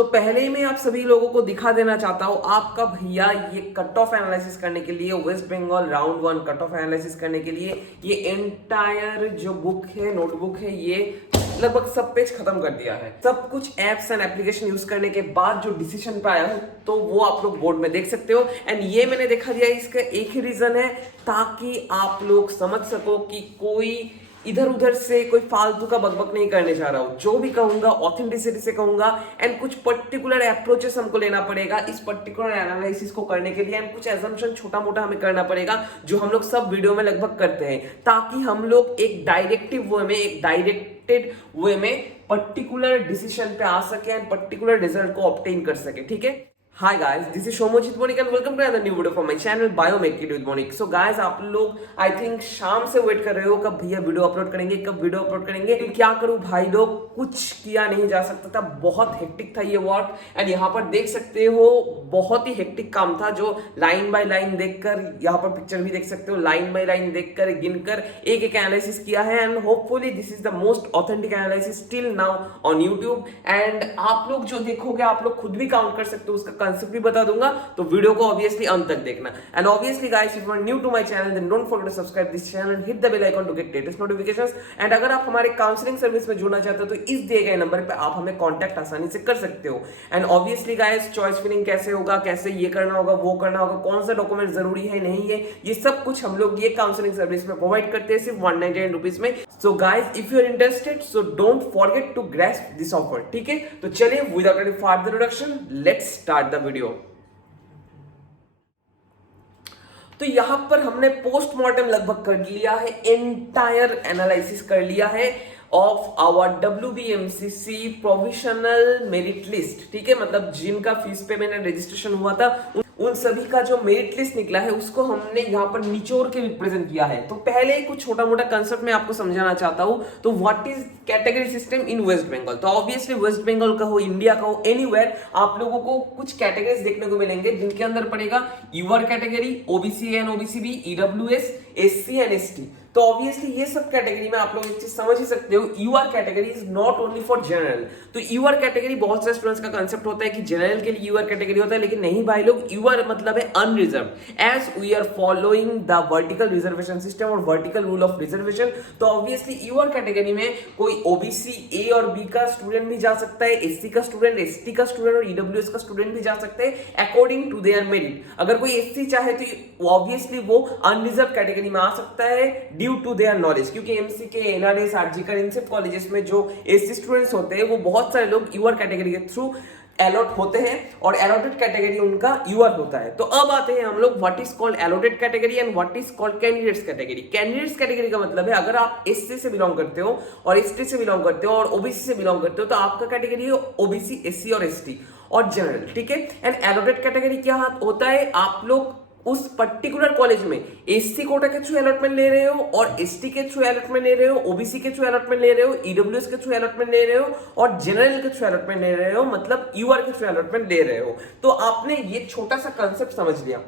तो पहले ही मैं आप सभी लोगों को दिखा देना चाहता हूं आपका भैया ये कट ऑफ एनालिसिस करने के लिए, West Bengal round 1 cut off analysis करने के लिए ये एंटायर जो बुक है, नोटबुक है, ये लगभग सब पेज खत्म कर दिया है। सब कुछ एप्स एंड एप्लीकेशन यूज करने के बाद जो डिसीजन पे आया हूं तो वो आप लोग बोर्ड में देख सकते हो। एंड ये मैंने देखा दिया, इसका एक ही रीजन है ताकि आप लोग समझ सको कि कोई इधर उधर से कोई फालतू का बकबक नहीं करने जा रहा हूं। जो भी कहूंगा ऑथेंटिसिटी से कहूंगा एंड कुछ पर्टिकुलर अप्रोचेस हमको लेना पड़ेगा इस पर्टिकुलर एनालिसिस को करने के लिए, एंड कुछ एजम्पशन छोटा मोटा हमें करना पड़ेगा जो हम लोग सब वीडियो में लगभग करते हैं, ताकि हम लोग एक डायरेक्टिव वे में, एक डायरेक्टेड वे में पर्टिकुलर डिसीजन पे आ सके एंड पर्टिकुलर रिजल्ट को ऑब्टेन कर सके। ठीक है। Hi guys, this is Shomojit Monik and welcome to another new video from my channel Biomake It with Monik। So guys, आप लोग I think शाम से वेट कर रहे हो कब भैया वीडियो अपलोड करेंगे, कब वीडियो अपलोड करेंगे। लेकिन क्या करूं भाई लोग, कुछ किया नहीं जा सकता था, बहुत हेक्टिक था ये वॉट। एंड यहाँ पर देख सकते हो बहुत ही हेक्टिक काम था जो लाइन बाय लाइन देखकर, यहाँ पर पिक्चर भी देख सकते हो, लाइन बाय लाइन देखकर गिनकर एक एक एनालिसिस किया है। And hopefully this is the most authentic analysis till now on YouTube. And आप लोग जो देखोगे आप लोग खुद भी काउंट कर सकते हो, उसका कंसेप्ट भी बता दूंगा, तो वीडियो को ऑब्वियसली अंत तक देखना। And obviously guys, if you are new to my channel then don't forget to subscribe this channel and hit the bell icon to get latest notifications. And अगर आप हमारे काउंसलिंग सर्विस में जुड़ना चाहते हो तो इस दिए गए नंबर पे आप हमें कांटेक्ट आसानी से कर सकते हो। And obviously guys, choice filling कैसे होगा, कैसे ये करना होगा, वो करना होगा, कौन सा डॉक्यूमेंट जरूरी है नहीं है, ये सब कुछ हम लोग ये काउंसलिंग सर्विस में प्रोवाइड करते हैं सिर्फ 199 रुपीज में। So guys, if you are interested so don't forget to grasp this offer. ठीक है, तो चलिए without any further introduction let's start the video. तो यहां पर हमने पोस्टमार्टम लगभग कर लिया है, एंटायर एनालिसिस कर लिया है of our WBMCC provisional merit list. ठीक है, मतलब जिनका फीस पेमेंट एंड रजिस्ट्रेशन हुआ था उन सभी का जो मेरिट लिस्ट निकला है उसको हमने यहाँ पर निचोड़ के रिप्रेजेंट किया है। तो पहले ही कुछ छोटा मोटा कंसेप्ट मैं आपको समझाना चाहता हूँ। तो what is category system in West Bengal. तो ऑब्वियसली वेस्ट बंगाल का हो, इंडिया का हो, एनीवेयर आप लोगों को कुछ कैटेगरीज देखने को मिलेंगे जिनके अंदर पड़ेगा UR category, OBC and OBC B, EWS, SC and ST. तो ऑब्वियसली ये सब कैटेगरी में आप लोग एक चीज समझ ही सकते हो, UR category is not only for general. तो यूआर कैटेगरी बहुत सारे स्टूडेंट्स का कंसेप्ट होता है कि जनरल के लिए यूआर कैटेगरी होता है, लेकिन नहीं भाई लोग, यूआर मतलब है unreserved. As we are following the vertical reservation system और वर्टिकल रूल ऑफ रिजर्वेशन, तो ऑब्वियसली यूआर कैटेगरी में कोई ओबीसी ए और बी का स्टूडेंट भी जा सकता है, एससी का स्टूडेंट, एसटी का स्टूडेंट और ईडब्ल्यूएस का स्टूडेंट भी जा सकते हैं अकॉर्डिंग टू देयर मेरिट। अगर कोई एससी चाहे तो ऑब्वियसली वो अनरिजर्व कैटेगरी में आ सकता है ड्यू टू देयर नॉलेज, क्योंकि एमसीके, एनआरएस, आरजीकर इन सब कॉलेजेस में जो एससी स्टूडेंट्स होते हैं वो बहुत सारे लोग यूआर कैटेगरी के थ्रू अलॉट होते हैं और अलॉटेड कैटेगरी उनका यूआर होता है। तो अब आते हैं हम लोग what is called allotted category and what is called candidates category. Candidates category का मतलब है अगर आप एससी से बिलोंग करते हो और एसटी से बिलोंग करते हो और ओबीसी से बिलोंग करते हो तो आपका कैटेगरी है ओबीसी, एससी और एसटी और जनरल। ठीक है। एंड अलॉटेड कैटेगरी क्या होता है, आप लोग उस पर्टिकुलर कॉलेज में एससी कोटा के थ्रू अलॉटमेंट ले रहे हो और एसटी के थ्रू अलॉटमेंट ले रहे हो, ओबीसी के थ्रू अलॉटमेंट ले रहे हो, ईडब्ल्यूएस के थ्रू अलॉटमेंट ले रहे हो और जनरल के थ्रू अलॉटमेंट ले रहे हो, मतलब यूआर के थ्रू अलॉटमेंट ले रहे हो। तो आपने ये छोटा सा कंसेप्ट समझ लिया।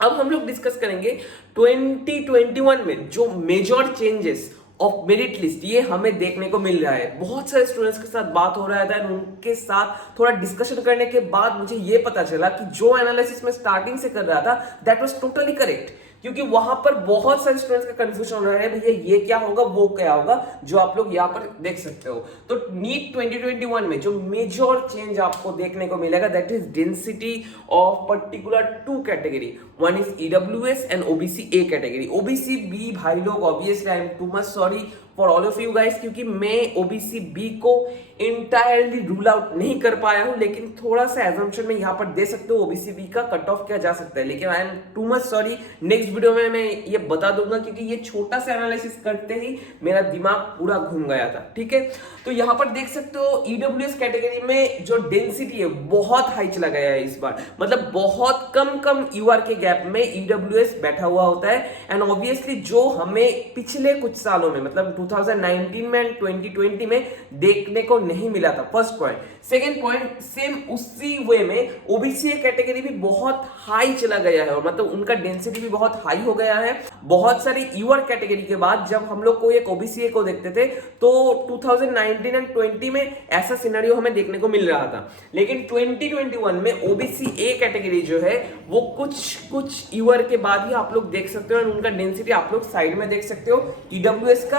अब हम लोग डिस्कस करेंगे 2021 में जो major changes of merit list ये हमें देखने को मिल रहा है। बहुत सारे स्टूडेंट्स के साथ बात हो रहा था, उनके साथ थोड़ा डिस्कशन करने के बाद मुझे ये पता चला कि जो एनालिसिस में स्टार्टिंग से कर रहा था दैट वाज टोटली करेक्ट, क्योंकि वहां पर बहुत सारे स्टूडेंट्स का कंफ्यूजन हो रहा है भैया ये क्या होगा वो क्या होगा, जो आप लोग यहाँ पर देख सकते हो। तो नीट 2021 में जो मेजर चेंज आपको देखने को मिलेगा that is density of particular two category, one is EWS and OBC A category. OBC B भाई लोग obviously I am too much sorry for all of you guys, क्योंकि मैं ओबीसी बी को entirely rule out नहीं कर पाया हूं, लेकिन थोड़ा सा एजम्पशन में यहां पर दे सकते हो ओबीसी बी का कट ऑफ किया जा सकता है, लेकिन आई am too much sorry. Next video में मैं ये बता दूंगा, क्योंकि ये छोटा सा एनालिसिस करते ही मेरा दिमाग पूरा घूम गया था। ठीक है, तो यहां पर देख सकते हो ईडब्ल्यूएस कैटेगरी में जो डेंसिटी है बहुत हाई चला गया है इस बार, मतलब बहुत कम यूआर के गैप में ईडब्ल्यूएस बैठा हुआ होता है। एंड ऑब्वियसली जो हमें पिछले कुछ सालों में मतलब 2019 में एंड 2020 में देखने को नहीं मिला था। First point. Second point, same उसी वे में ओबीसी कैटेगरी भी बहुत हाई चला गया है और मतलब उनका डेंसिटी भी बहुत हाई हो गया है। बहुत सारी यूआर कैटेगरी के बाद जब हम लोग कोई एक ओबीसी को देखते थे तो 2019 एंड 20 में ऐसा सिनेरियो हमें देखने को मिल रहा था, लेकिन 2021 में ओबीसी ए कैटेगरी जो है वो कुछ ईयर के बाद ही आप लोग देख सकते हो और उनका डेंसिटी आप लोग साइड में देख सकते हो, ईडब्ल्यूएस का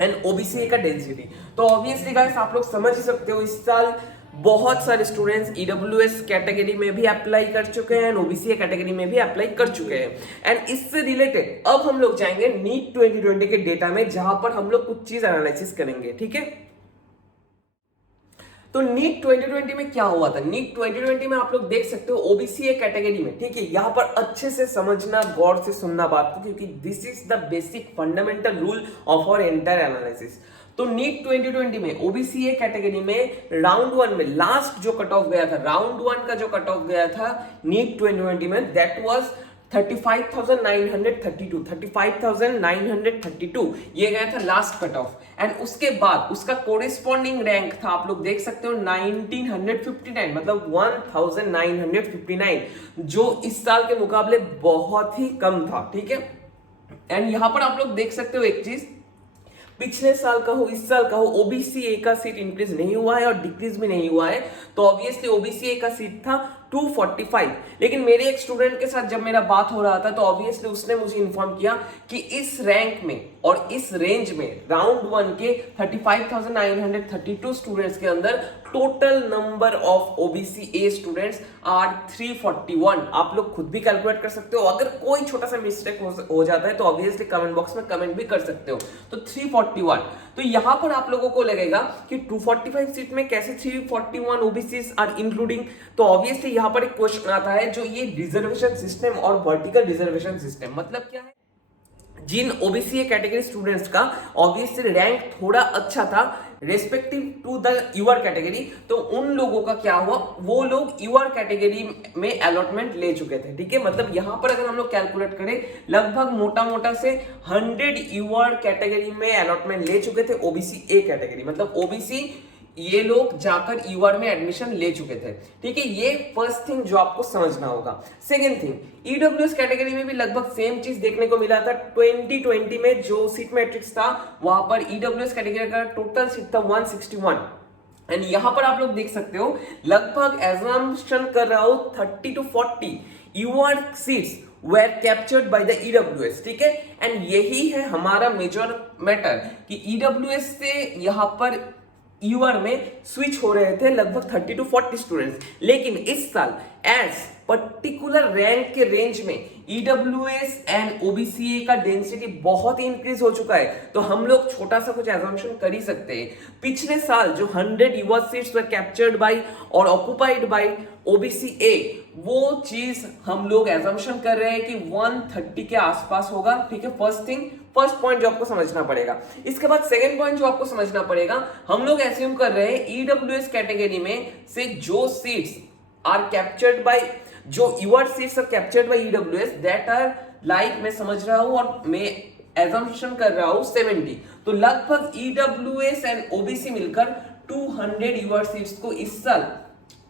एंड ओबीसी का डेंसिटी। तो ऑब्वियसली गाइस आप लोग समझ ही सकते हो इस साल बहुत सारे स्टूडेंट्स ईडब्ल्यूएस कैटेगरी में भी अप्लाई कर चुके हैं, ओबीसी कैटेगरी में भी अप्लाई कर चुके हैं। एंड इससे रिलेटेड अब हम लोग जाएंगे नीट 2020 के डेटा में, जहां पर हम लोग कुछ चीज एनालिसिस करेंगे। ठीक है, तो नीट 2020 में क्या हुआ था? नीट 2020 में आप लोग देख सकते हो ओबीसी कैटेगरी में, ठीक है, यहां पर अच्छे से समझना, गौर से सुनना बात को, क्योंकि this is the basic fundamental rule of our entire analysis. तो नीट 2020 में ओबीसी कैटेगरी में राउंड 1 में लास्ट जो कट ऑफ गया था, राउंड 1 का जो कट ऑफ गया था नीट 2020 में, दैट वाज 35,932 ये गया था लास्ट कट ऑफ। एंड उसके बाद उसका कोरिस्पॉन्डिंग रैंक था, आप लोग देख सकते हो 1959, मतलब 1959, जो इस साल के मुकाबले बहुत ही कम था। ठीक है, एंड यहां पर आप लोग देख सकते हो एक चीज, पिछले साल का हो इस साल का हो, ओबीसी ए का सीट इंक्रीज नहीं हुआ है और डिक्रीज भी नहीं हुआ है। तो ऑब्वियसली ओबीसी ए का सीट था 245, लेकिन मेरे एक स्टूडेंट के साथ जब मेरा बात हो रहा था तो ऑब्वियसली उसने मुझे इन्फॉर्म किया कि इस रैंक में और इस रेंज में राउंड 1 के 35,932 स्टूडेंट्स के अंदर total number of OBC A students are 341। आप लोग खुद भी कैलकुलेट कर सकते हो, अगर कोई छोटा सा मिस्टेक हो जाता है तो ऑब्वियसली कमेंट बॉक्स में कमेंट भी कर सकते हो। तो 341, तो यहां पर आप लोगों को लगेगा कि 245 सीट में कैसे 341 ओबीसीज आर इंक्लूडिंग। तो ऑब्वियसली यहां पर एक क्वेश्चन आता है, जो ये रिजर्वेशन सिस्टम और वर्टिकल रिजर्वेशन सिस्टम मतलब क्या है? जिन ओबीसी कैटेगरी स्टूडेंट्स का ऑब्वियसली रैंक थोड़ा अच्छा था respective to the UR category, तो उन लोगों का क्या हुआ, वो लोग यूआर कैटेगरी में अलॉटमेंट ले चुके थे। ठीक है, मतलब यहां पर अगर हम लोग कैलकुलेट करें लगभग मोटा मोटा से 100 यूआर कैटेगरी में अलॉटमेंट ले चुके थे ओबीसी ए कैटेगरी, मतलब ओबीसी ये लोग जाकर यूआर में एडमिशन ले चुके थे। ठीक है, ये फर्स्ट थिंग जो आपको समझना होगा। सेकेंड थिंग, ईडब्ल्यूएस कैटेगरी में भी लगभग सेम चीज देखने को मिला था। 2020 में जो सीट मैट्रिक्स था वहां पर ईडब्ल्यूएस कैटेगरी का टोटल सीट था 161, एंड यहां पर आप लोग देख सकते हो लगभग एजम्पशन कर रहा हूं 30 to 40 UR seats were captured by the EWS। ठीक है, एंड यही है हमारा मेजर मैटर कि EWS से यहां पर यूआर में स्विच हो रहे थे लगभग 30 to 40 स्टूडेंट्स, लेकिन इस साल एज पर्टिकुलर रैंक के रेंज में ईडब्ल्यूएस एंड ओबीसी का डेंसिटी बहुत ही इंक्रीज हो चुका है। तो हम लोग छोटा सा कुछ एजम्पशन कर ही सकते हैं, पिछले साल जो 100 UR seats were captured by और ऑक्युपाइड बाय ओबीसी ए, वो चीज हम लोग एजम्पशन कर रहे हैं कि 130 के आसपास होगा। ठीक है, फर्स्ट पॉइंट जो आपको समझना पड़ेगा। इसके बाद सेकंड पॉइंट जो आपको समझना पड़ेगा, हम लोग एज्यूम कर रहे हैं ईडब्ल्यूएस कैटेगरी में से जो सीट्स आर कैप्चर्ड बाय, जो UR seats are captured by EWS, that are like, मैं समझ रहा हूं और मैं एजम्पशन कर रहा हूं 70। तो लगभग ईडब्ल्यूएस एंड ओबीसी मिलकर 200 यूआर सीट्स को इस साल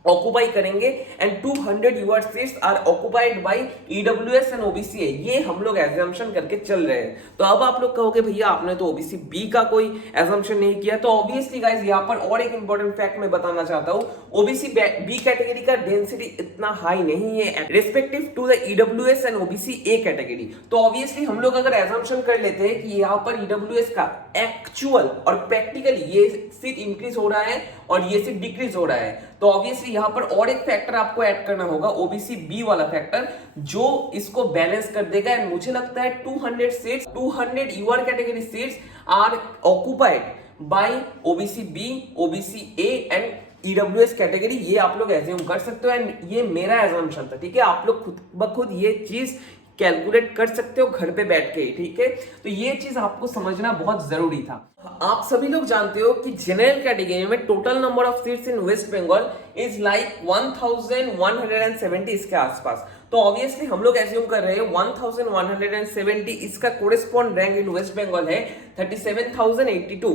ऑक्युपाई करेंगे, and 200 UR seats are occupied by EWS and OBC. ये हम लोग एजम्पशन करके चल रहे हैं। तो अब आप लोग कहोगे भैया आपने तो ओबीसी बी का कोई एजम्पशन नहीं किया, तो ऑब्वियसली गाइस यहां पर और एक इंपॉर्टेंट फैक्ट मैं बताना चाहता हूं, ओबीसी बी कैटेगरी का डेंसिटी इतना हाई नहीं है respective to the EWS and OBC A category. तो ऑब्वियसली हम लोग अगर एजम्पशन कर लेते हैं कि यहां पर ईडब्ल्यूएस का एक्चुअल और प्रैक्टिकली ये सीट इंक्रीज हो रहा है और ये सीट डिक्रीज हो रहा है, तो ऑब्वियसली यहां पर और एक फैक्टर आपको ऐड करना होगा, ओबीसी बी वाला फैक्टर, जो इसको बैलेंस कर देगा। एंड मुझे लगता है 200 seats, 200 UR category seats are occupied by OBC B, OBC A and EWS category. ये आप लोग एज्यूम कर सकते हो, एंड ये मेरा एजम्पशन था। ठीक है, आप लोग खुद ब खुद ये चीज कैलकुलेट कर सकते हो घर पे बैठ के ही, ठीक है। तो ये चीज आपको समझना बहुत जरूरी था। आप सभी लोग जानते हो कि जनरल कैटेगरी में total number of seats in West Bengal is like 1170 इसके आसपास। तो ऑब्वियसली हम लोग एज्यूम कर रहे हैं 1170, इसका correspond rank in West Bengal है 37,082।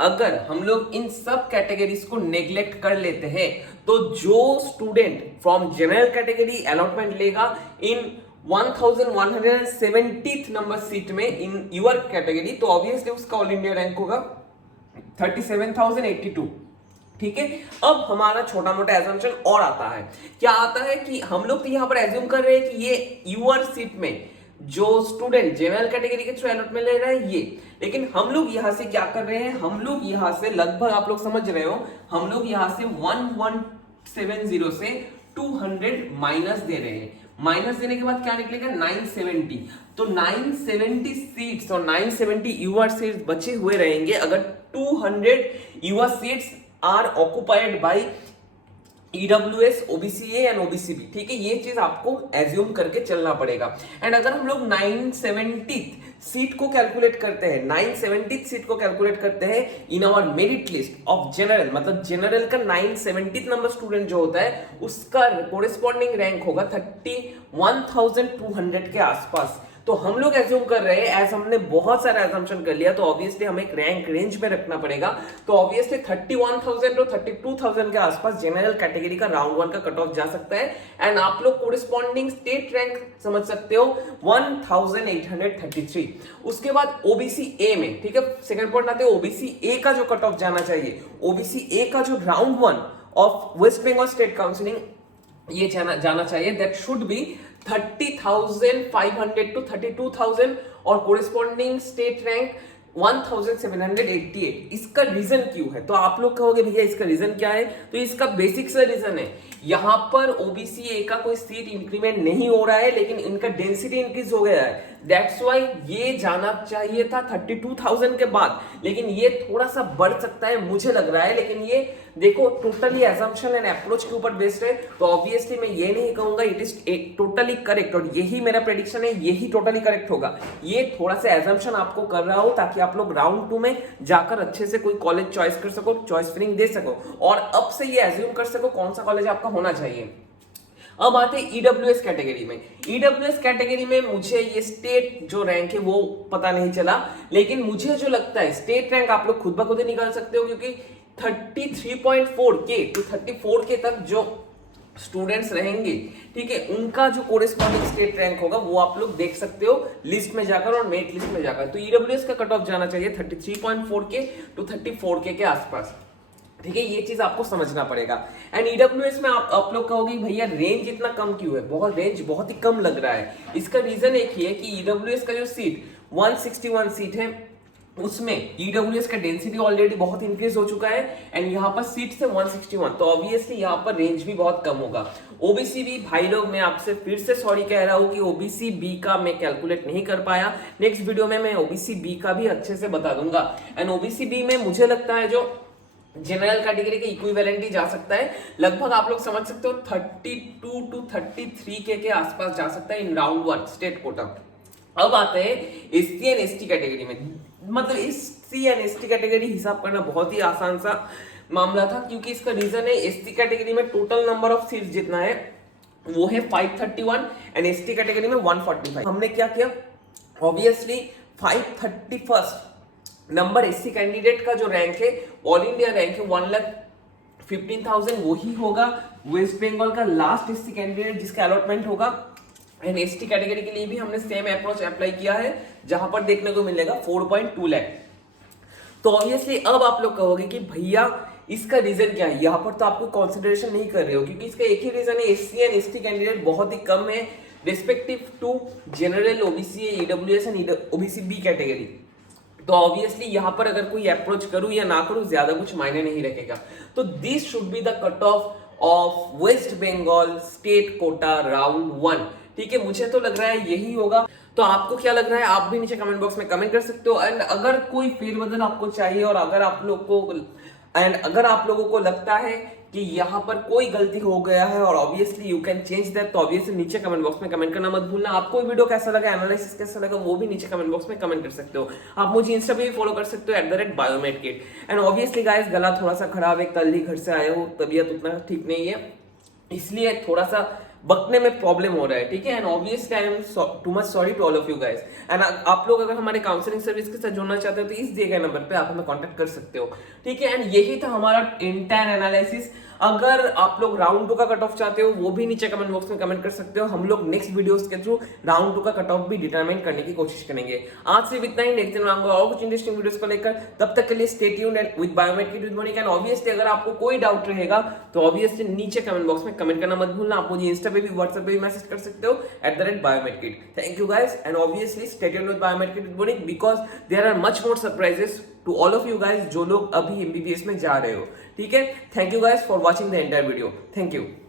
अगर हम लोग इन सब कैटेगरीज को नेग्लेक्ट कर लेते हैं तो जो student from general category allotment लेगा इन 1170th नंबर सीट में इन यूर कैटेगरी, तो ऑब्वियसली उसका ऑल इंडिया रैंक होगा 37,082, ठीक है। अब हमारा छोटा मोटा एजम्पशन और आता है, क्या आता है कि हम लोग तो यहां पर एज्यूम कर रहे हैं कि ये यूर सीट में जो स्टूडेंट जनरल कैटेगरी के थ्रू अलॉटमेंट ले रहा है ये, लेकिन हम लोग यहां से क्या कर रहे हैं, हम लोग यहां से लगभग आप लोग समझ रहे हो, हम लोग यहां से 1170 से 200 माइनस दे रहे हैं। माइनस देने के बाद क्या निकलेगा 970, तो 970 सीट्स और 970 यूआर सीट्स बचे हुए रहेंगे अगर 200 UR seats are occupied by EWS, OBC A and OBC B, ठीक है। ये चीज आपको एज्यूम करके चलना पड़ेगा। एंड अगर हम लोग 970 सीट को कैलकुलेट करते हैं, 970 सीट को कैलकुलेट करते हैं in our merit list of general, मतलब जनरल का 970 नंबर स्टूडेंट जो होता है उसका कोरेस्पॉन्डिंग रैंक होगा 31,200 के आसपास। तो हम लोग एज्यूम कर रहे हैं, एज हमने बहुत सारा एजम्पशन कर लिया तो ऑब्वियसली हमें एक रैंक रेंज में रखना पड़ेगा। तो ऑब्वियसली 31,000 और 32,000 के आसपास जनरल कैटेगरी का राउंड 1 का कट ऑफ जा सकता है। एंड आप लोग कोरेस्पॉन्डिंग स्टेट रैंक समझ सकते हो 1833। उसके बाद ओबीसी ए में, ठीक है, सेकंड पॉइंट आते हैं ओबीसी ए का जो कट ऑफ जाना चाहिए, ओबीसी ए का जो round 1 of West Bengal state counselling ये जाना चाहिए, दैट शुड बी 30,500 to 32,000 और कोरेस्पॉन्डिंग स्टेट रैंक 1788। इसका रीजन क्यों है, तो आप लोग कहोगे भैया इसका रीजन क्या है, तो इसका बेसिक सा रीजन है, यहां पर ओबीसी ए का कोई सीट इंक्रीमेंट नहीं हो रहा है लेकिन इनका डेंसिटी इंक्रीज हो गया है, दैट्स व्हाई ये जाना चाहिए था 32,000 के बाद, लेकिन ये थोड़ा सा बढ़ सकता है मुझे लग रहा है। लेकिन ये देखो टोटली एजम्पशन एंड अप्रोच के ऊपर बेस्ड है, तो ऑब्वियसली मैं ये नहीं कहूंगा इट इज टोटली करेक्ट, और यही मेरा प्रेडिक्शन है, यही टोटली करेक्ट होगा। ये थोड़ा सा एजम्पशन आपको कर रहा हो ताकि आप लोग राउंड 2 में जाकर अच्छे से कोई कॉलेज चॉइस कर सको, चॉइस फिलिंग दे सको और अब से ये एज्यूम कर सको कौन सा कॉलेज आपका होना चाहिए। अब आते हैं ईडब्ल्यूएस कैटेगरी में। ईडब्ल्यूएस कैटेगरी में मुझे ये स्टेट जो रैंक है वो पता नहीं चला, लेकिन मुझे जो लगता है स्टेट रैंक आप लोग खुद ब खुद ही निकाल सकते हो, क्योंकि 33.4K to 34K तक जो स्टूडेंट्स रहेंगे, ठीक है, उनका जो कोरेस्पॉन्डिंग स्टेट रैंक होगा वो आप लोग देख सकते हो लिस्ट में जाकर और मेरिट लिस्ट में जाकर। तो ईडब्ल्यूएस का कट ऑफ जाना चाहिए 33.4K to 34K के आसपास, ठीक है। ये चीज आपको समझना पड़ेगा। एंड ईडब्ल्यूएस में आप लोग कहोगे भैया रेंज इतना कम क्यों है, रेंज बहुत ही कम लग रहा है। इसका रीजन एक ही है कि ईडब्ल्यूएस का जो सीट 161 सीट है उसमें ईडब्ल्यूएस का डेंसिटी ऑलरेडी बहुत इंक्रीज हो चुका है एंड यहाँ पर सीट से 161, तो ऑब्वियसली यहाँ पर रेंज भी बहुत कम होगा। ओबीसी बी भाई लोग मैं आपसे फिर से सॉरी कह रहा हूँ कि ओबीसी बी का मैं कैलकुलेट नहीं कर पाया, नेक्स्ट वीडियो में मैं ओबीसी बी का भी अच्छे से बता दूंगा। एंड ओबीसी बी में मुझे लगता है जो जनरल कैटेगरी के इक्विवेलेंट ही जा सकता है, लगभग आप लोग समझ सकते हो 32 to 33K के आसपास जा सकता है इन राउंड 1 स्टेट कोटा। अब आते हैं एससी एंड एसटी कैटेगरी में, मतलब एससी एंड एसटी कैटेगरी हिसाब करना बहुत ही आसान सा मामला था, क्योंकि इसका रीजन है एसटी कैटेगरी में टोटल नंबर ऑफ सीट्स जितना है वो है 531 एंड एसटी कैटेगरी में 145। हमने क्या किया, ऑब्वियसली 531 नंबर एससी कैंडिडेट का जो रैंक है ऑल इंडिया रैंक है 1,15,000 वही होगा वेस्ट बंगाल का लास्ट एससी कैंडिडेट जिसका अलॉटमेंट होगा। एंड एसटी कैटेगरी के लिए भी हमने सेम अप्रोच अप्लाई किया है जहां पर देखने को मिलेगा 4.2 लाख। तो ऑब्वियसली अब आप लोग कहोगे कि भैया इसका रीजन क्या है, यहाँ पर तो आपको कंसिडरेशन नहीं कर रहे हो, क्योंकि इसका एक ही रीजन है एससी एंड एसटी कैंडिडेट बहुत ही कम है रिस्पेक्टिव टू general, OBC, EWS and OBC B category. तो ऑब्वियसली यहाँ पर अगर कोई अप्रोच करूं या ना करूं ज्यादा कुछ मायने नहीं रखेगा। तो this should be the cut off West Bengal state quota round 1, ठीक है। मुझे तो लग रहा है यही होगा, तो आपको क्या लग रहा है आप भी नीचे कमेंट बॉक्स में कमेंट कर सकते हो। एंड अगर कोई फेरबदल आपको चाहिए और अगर आप लोग को एंड अगर आप लोगों को लगता है कि यहाँ पर कोई गलती हो गया है और obviously you can change that, तो ऑब्वियसली नीचे कमेंट बॉक्स में कमेंट करना मत भूलना। आपको वीडियो कैसा लगा, एनालिसिस कैसा लगा, वो भी नीचे कमेंट बॉक्स में कमेंट कर सकते हो। आप मुझे इंस्टा पे भी फॉलो कर सकते हो @biomed_kit। एंड ऑब्वियसली गाइस गला थोड़ा सा खराब है, कल ही घर से आए हो, तबीयत उतना ठीक नहीं है, इसलिए थोड़ा सा बकने में प्रॉब्लम हो रहा है, ठीक है। And obviously I am too much sorry to all of you guys. And आप लोग अगर हमारे काउंसलिंग सर्विस के साथ जुड़ना चाहते हो तो इस दिए गए नंबर पे आप हमें कांटेक्ट कर सकते हो, ठीक है। एंड यही था हमारा इंटायर एनालिसिस। अगर आप लोग राउंड 2 का कट ऑफ चाहते हो वो भी नीचे कमेंट बॉक्स में कमेंट कर सकते हो। हम लोग नेक्स्ट वीडियोस के थ्रू राउंड 2 का कट ऑफ भी डिटरमाइन करने की कोशिश करेंगे। आज सिर्फ इतना ही, नेक्स्ट दिन आऊंगा और कुछ इंटरेस्टिंग वीडियोस को लेकर। तब तक के लिए stay tuned with Biomed kit with Monica. And obviously अगर आपको कोई डाउट रहेगा तो ऑब्वियसली नीचे कमेंट बॉक्स में कमेंट करना मत भूलना। आप मुझे इंस्टा पे भी व्हाट्सएप पे भी मैसेज कर सकते हो @biomed_kit। Thank you guys and obviously stay tuned with Biomed kit with Monica because there are much more surprises to all of you guys जो लोग अभी एमबीबीएस में जा रहे हो, ठीक है। Thank you guys for watching the entire video. Thank you.